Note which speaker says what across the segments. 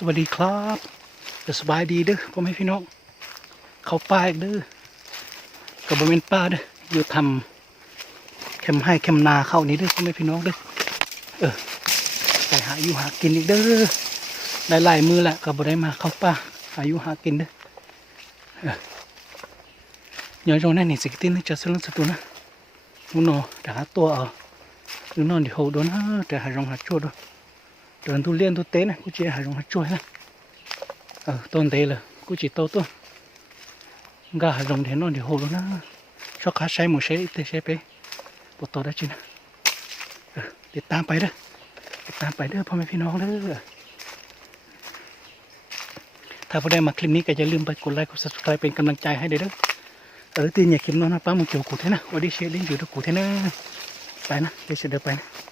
Speaker 1: สวัสดีครับจะสบายดีเด้อพ่อแม่พี่น้อง เขาป้าอีกเด้อกับบริเวณป้าเด้ออยู่ทำแคมให้แคมนาเข้านี้เด้อพ่อแม่พี่น้องเด้อเออไปหาอยู่หากินอีกเด้อได้หลายมือแหละกับ่ได้มาเข้าป้าหาอยู่หากินเด้อเออ nhớ trong này này sẽ tin cho sơ lưng sơ tu nè muốn nó đã to ở cứ non thì hậu đó nó để hải rong hạt chua đâu đường tu liên tu tế này cũng chỉ hải rong hạt chua này ờ tôn tế là cũng chỉ tô tôn gà hải rong thì non thì hậu đó nó cho cá say một xe tê xe bé bộ to đó chứ nè ờ để tam ไปเด้อติดตามไปเด้อพ่อแม่พี่น้องเด้อถ้าผู้ใดมาคลิปนี้ก็อย่าลืมไปกดไลค์กด subscribe เป็นกำลังใจให้เด้อเด้อ ở tiền nhà kiếm nó là ba một chỗ cụ thế nào ở đi xe lên chỗ được cụ thế nào phải nè đây sẽ được phải nè Đây.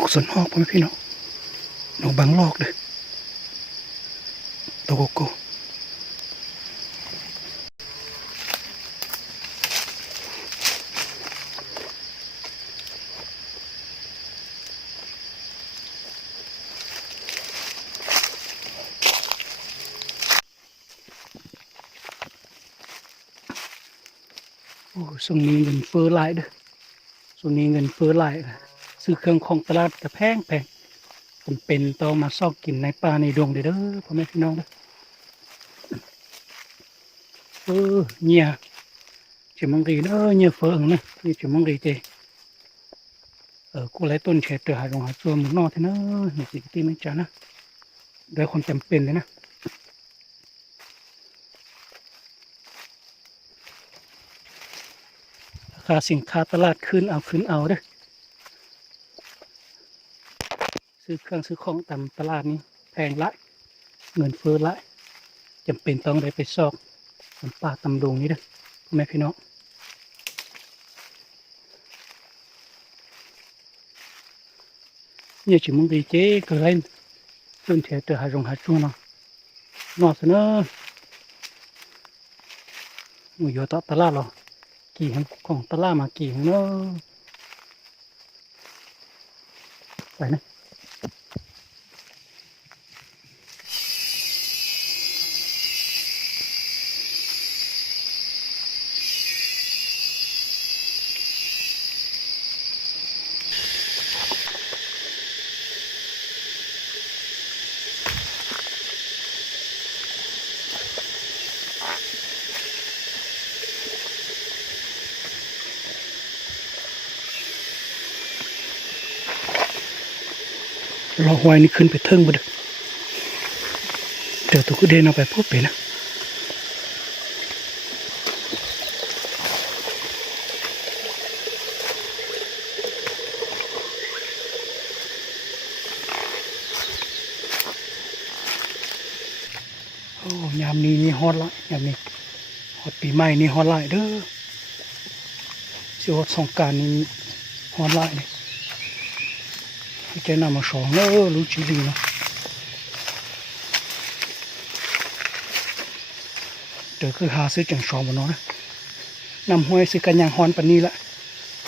Speaker 1: ลูกสนหอกพ่อแม่พี่น้องนูบังลอกเลยตัวโกโก้โอ้ส่งนี้เงินเฟ้อหลายเด้อส่งนี้เงินเฟ้อหลายอะ ซื้อเครื่องของตลาดกระแพงแพงผมเป็นต้องมาซอกกินในป่าในดงเด้อพ่อแม่พี่น้องเด้อเออเนี่ยจิมังรีเด้อเนี่ยเฟิงนะนี่จมังรีเจเออกูไล่ต้นเฉดเตอหายลงหาตัวมึงนอกเถอะนะนี่สิตีไม่จานะโดยความจำเป็นเลยนะราคาสินค้าตลาดขึ้นเอาขึ้นเอาเด้อ ซื้อเครื่องซื้อของตามตลาดนี้แพงละเงินเฟ้อละจำเป็นต้องได้ไปซอกตำป่าตำดงนี้ด้วยพ่อแม่พี่น้องเนี่ยชิมึงดีเจเก็เล่นจนเถอะเตอหารงหาจูเนาะนอสเนอะมึงอยู่ต่อตลาดหรอกี่ของของตลาดมากี่ขงเนาะไปนะ รอหวยนี่ขึ้นไปเทิงบ่เด้อเดี๋ยวตัวกูเดินเอาไปพบไปนะโอ้ยามนี้นี่ฮอตละยามนี้ฮอตปีใหม่นี่ฮอตไลาเด้อสิฮอตสงการนี่ฮอตไลาเนี่ย ให้แกนำมาสองเนอะรู้จีดีเนาะเดี๋ยวคือหาซื้อจังสองบ่เนาะนะนำห้วยซื้อกันยางฮอนปันนี้ละ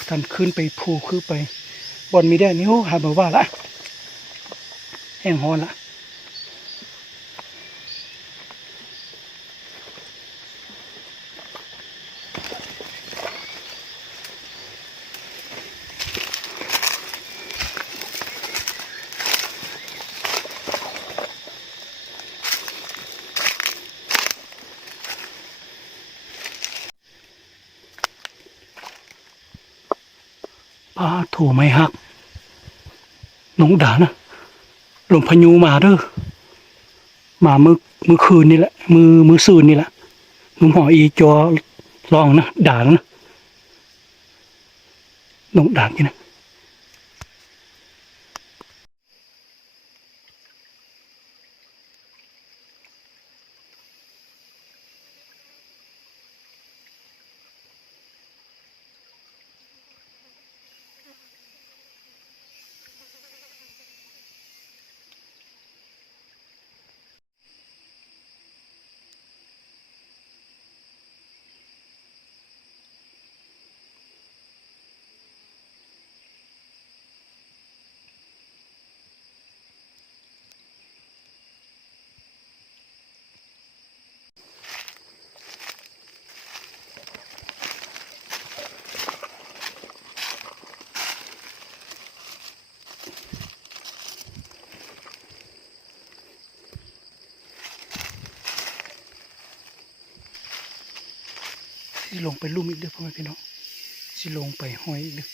Speaker 1: ท่านขึ้นไปภูขึ้นไปบนมีได้นี่โหหาบ่ว่าละแห้งฮอนละ ป้าถูไม่หักน้องด่านะลมพายุมาเด้อมามือมือคืนนี่แหละ มือมือซืนนี่แหละหนุ่มหออีจอลองนะด่านนะน้องด่านี่นะ สิลงไปลุ่มอีกเด้อพ่อแม่พี่น้องสิลงไปหอยอีกเด้อ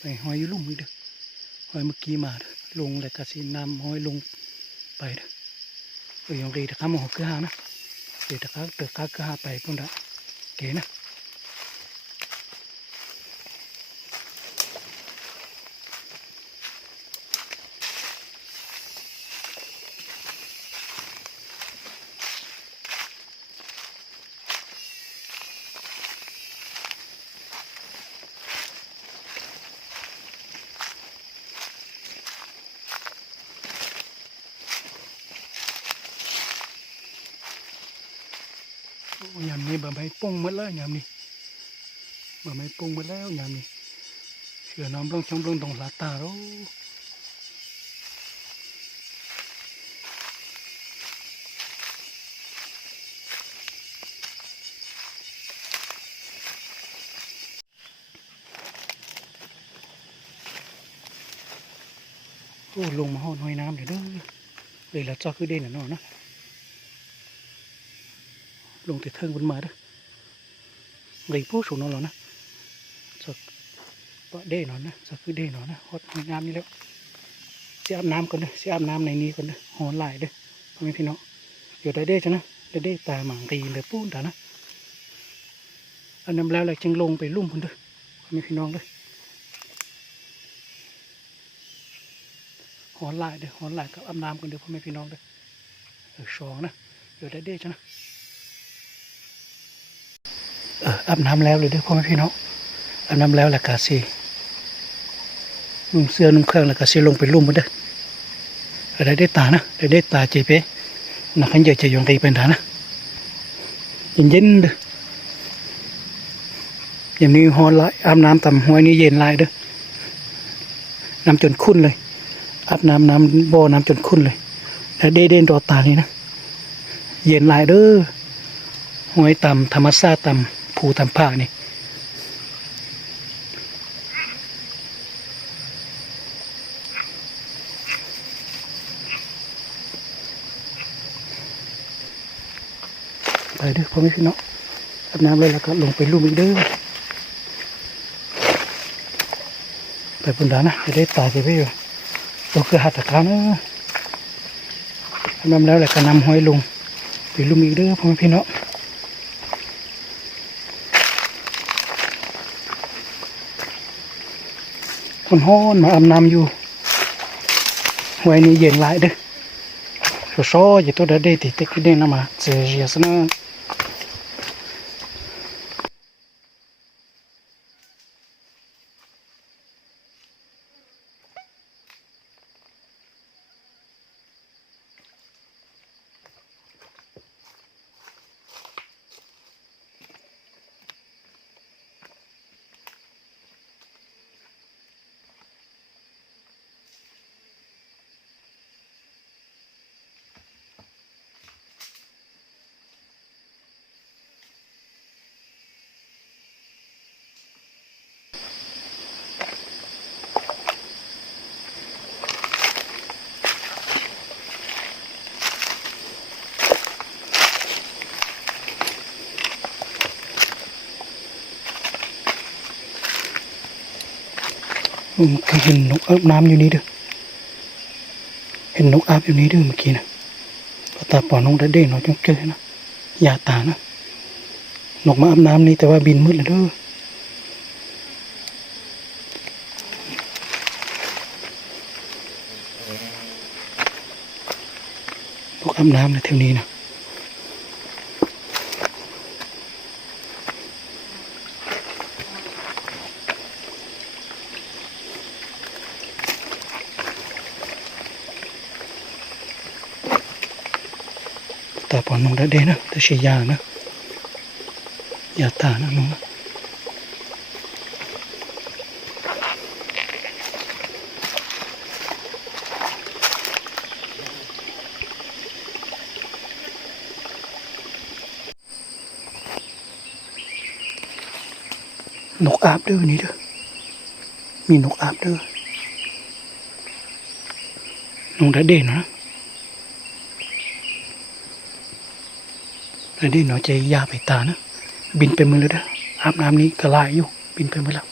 Speaker 1: ไปหอยอยู่ลุ่มอีกเด้อหอยเมื่อกี้มาเด้อลงแล้วก็สินำหอยลงไปเด้อเอ้ยยังรีตะคำหัวเกือหานะเดี๋ยวตะข้าเตะกาเกือหาไปพุ่นละเก๋นะโอ้ยามนี้บะไม้ปุ้งหมดแล้วยามนี้บะไม้ปุ้งหมดแล้วยามนี้เสือน้ำลงช่องลงตรงหลาตาโอ้โอ้ลงมาห้อน้อยน้ำเดี๋ยวเด้อเลยละจ้าคือเด่นน่ะเนาะนะ ลงแต่เทิงบนมาเด้อเลยผู้สูงนอนหรอนะสักปะเด้หนอนนะสักคือเด้หนอนนะฮอดงามนี่แล้วเสียบน้ำก่อนเด้อเสียบน้ำในนี้ก่อนเด้อหอนหลายเด้อพ่อแม่พี่น้องเดี๋ยวได้เด้จ้ะนะได้เด้ตาหมางตีเลยปูนตานะอันน้ำแล้วเลยจึงลงไปลุ่มคนเด้อพ่อแม่พี่น้องเด้อหอนหลายเด้อหอนหลายกับอาบน้ำก่อนเด้อพ่อแม่พี่น้องเด้อสองนะเดี๋ยวได้เด้จ้ะนะ อออาบน้ำแล้วเลยเด้วยพ่อแม่พี่น้องอาบน้ำแล้วแหละกาซีนุ่งเสื้อนุ่งเครื่องแล้วกาซีลงไปรุ่มมาเด้ออะไรได้ตานะได้ได้ตาเจเป้นักขันเยอะจะยองตีเป็นฐานนะเย็นเย็นๆเด้ออย่างนี้ฮอนลอาบน้ำต่ำห้วยนี่เย็นหลเด้อน้ำจนขุ่นเลยอาบน้ำน้ำบ่อน้ำจนขุ่นเลยแล้วได้เด่นรอตานี่นะเย็นหลเด้อห้วยต่ำธรรมชาติต่ำ ภูต่ำผานี่ไปเด้อพ่อแม่พี่น้องอาบน้ำเลยแล้วก็ลงไปลุ่มอีกเด้อไปบนดานะจะได้ตายไปไปอยู่ตัวคือหัตถการนะอาบน้ำแล้วแหล้วก็นำห้อยลงไปลุ่มอีกเด้อพ่อแม่พี่น้อง คนห้อนมาอำนำอยู่หวยนี้เย็นหลายเด้อโซ่ยี่ตัวเด็ดติดติดเด้งนะมาเจียสนะ เห็นนกอาบน้ำอยู่นี่เด้อเห็นนกอาบอยู่นี่เด้อเมื่อกี้นะพอตาปอนนกได้เด้งนาะจังเจอนะอย่าตานะนกมาอาบน้ำนี่แต่ว่าบินมืดเลยเด้อลูกอาบน้ำในแถวนี้นะ ตาปอนนกได้เด้นะแต่ใช้ยานะยาตานะน้องนะนกอาบเด้อนี่เด้อ มีนกอาบเด้อ นงได้เด่นนะ แล้วนี่หนอใจยาไปตานะ บินไปมือแล้วนะอาบน้ำนี้กระลายอยู่ บินไปมือแล้ว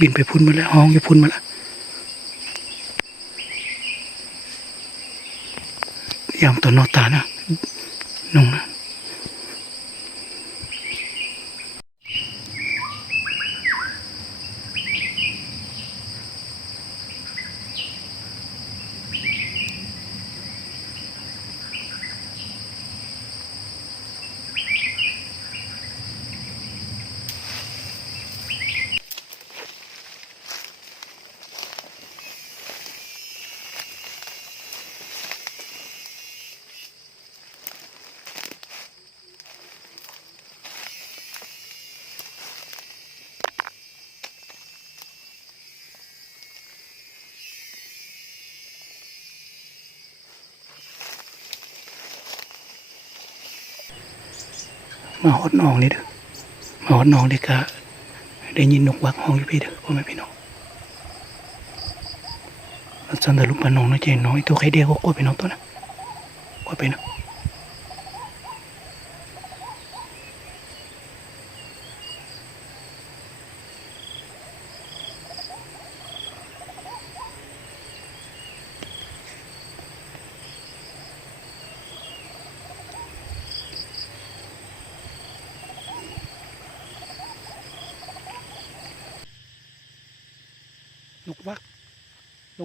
Speaker 1: บินไปพุ่นมาแล้วห้องอยู่พุ่นมาแล้วยามตัวนอตานะนุ่งนะ มาหอดนองนี่เด้อมาหอดนองนี่ก็ได้ยินนกวักห้องอยู่พี่เด้อพ่อแม่พี่น้องสันตลุกปานองนะเจนน้อยตัวใครเดียวก็กลัวไปน้องตัวนะกลัวไปนะ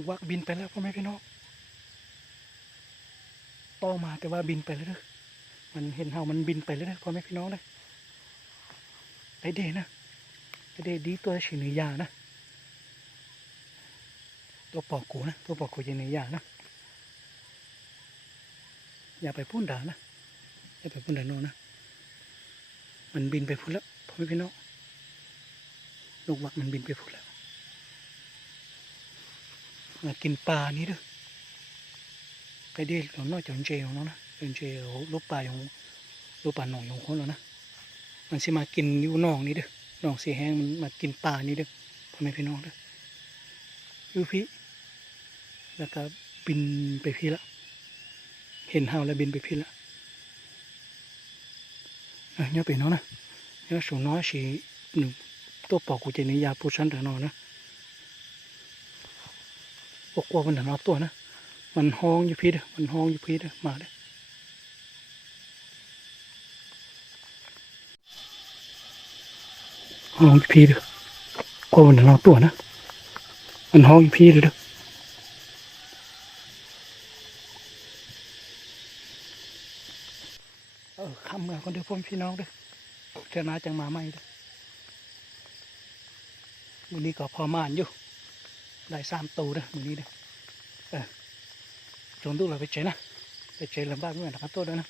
Speaker 1: กวักบินไปแล้วพ่อแม่พี่น้องต่อมาแต่ว่าบินไปแล้วเด้อมันเห็นเฮามันบินไปแล้วเด้อพ่อแม่พี่น้องเด้อไอเดนะไอเดดีตัวชินยานะ ตัวปอกกูนะ ตัวปอกกูยินยานะ อย่าไปพุ่นด่านะ อย่าไปพุ่นด่าโนนะ มันบินไปพุ่นแล้วพ่อแม่พี่น้องนกวักมันบินไปพุ่นแล้ว กินปลานี้เด้อไก่เด็กเราน้อยจนเจของน้องนะจนเจลูกปลาของลูกปลาหนองของคนแล้วนะมันสิมากินอยู่นองนี้เด้อหนองสีแห้งมันมากินปลานี้เด้อพ่อแม่พี่น้องเด้ออยู่พี่แล้วก็บินไปพี่ละเห็นเฮาแล้วบินไปพี่ละเนี่ยเป็นเนาะนะเนี่ยสูงน้อยสีหนึ่งตัวปอกกูจะนิยาผู้ชันแต่นอนนะ กลัวมันถึงเอาตัวนะ มันห้องอยู่พีดมันห้องอยู่พีดมาเด้อห้องอยู่พีดกลัวมันน้องตัวนะ มันห้องอีพี่เลยเออคำเมื่อคนเดียวพ่อพี่น้องเด้อเจ้านาจังมาใหม่เด้อวันนี้ก็พอมานอยู่ ได้สามตัวเด้อวันนี้เด้อเออจงดูเร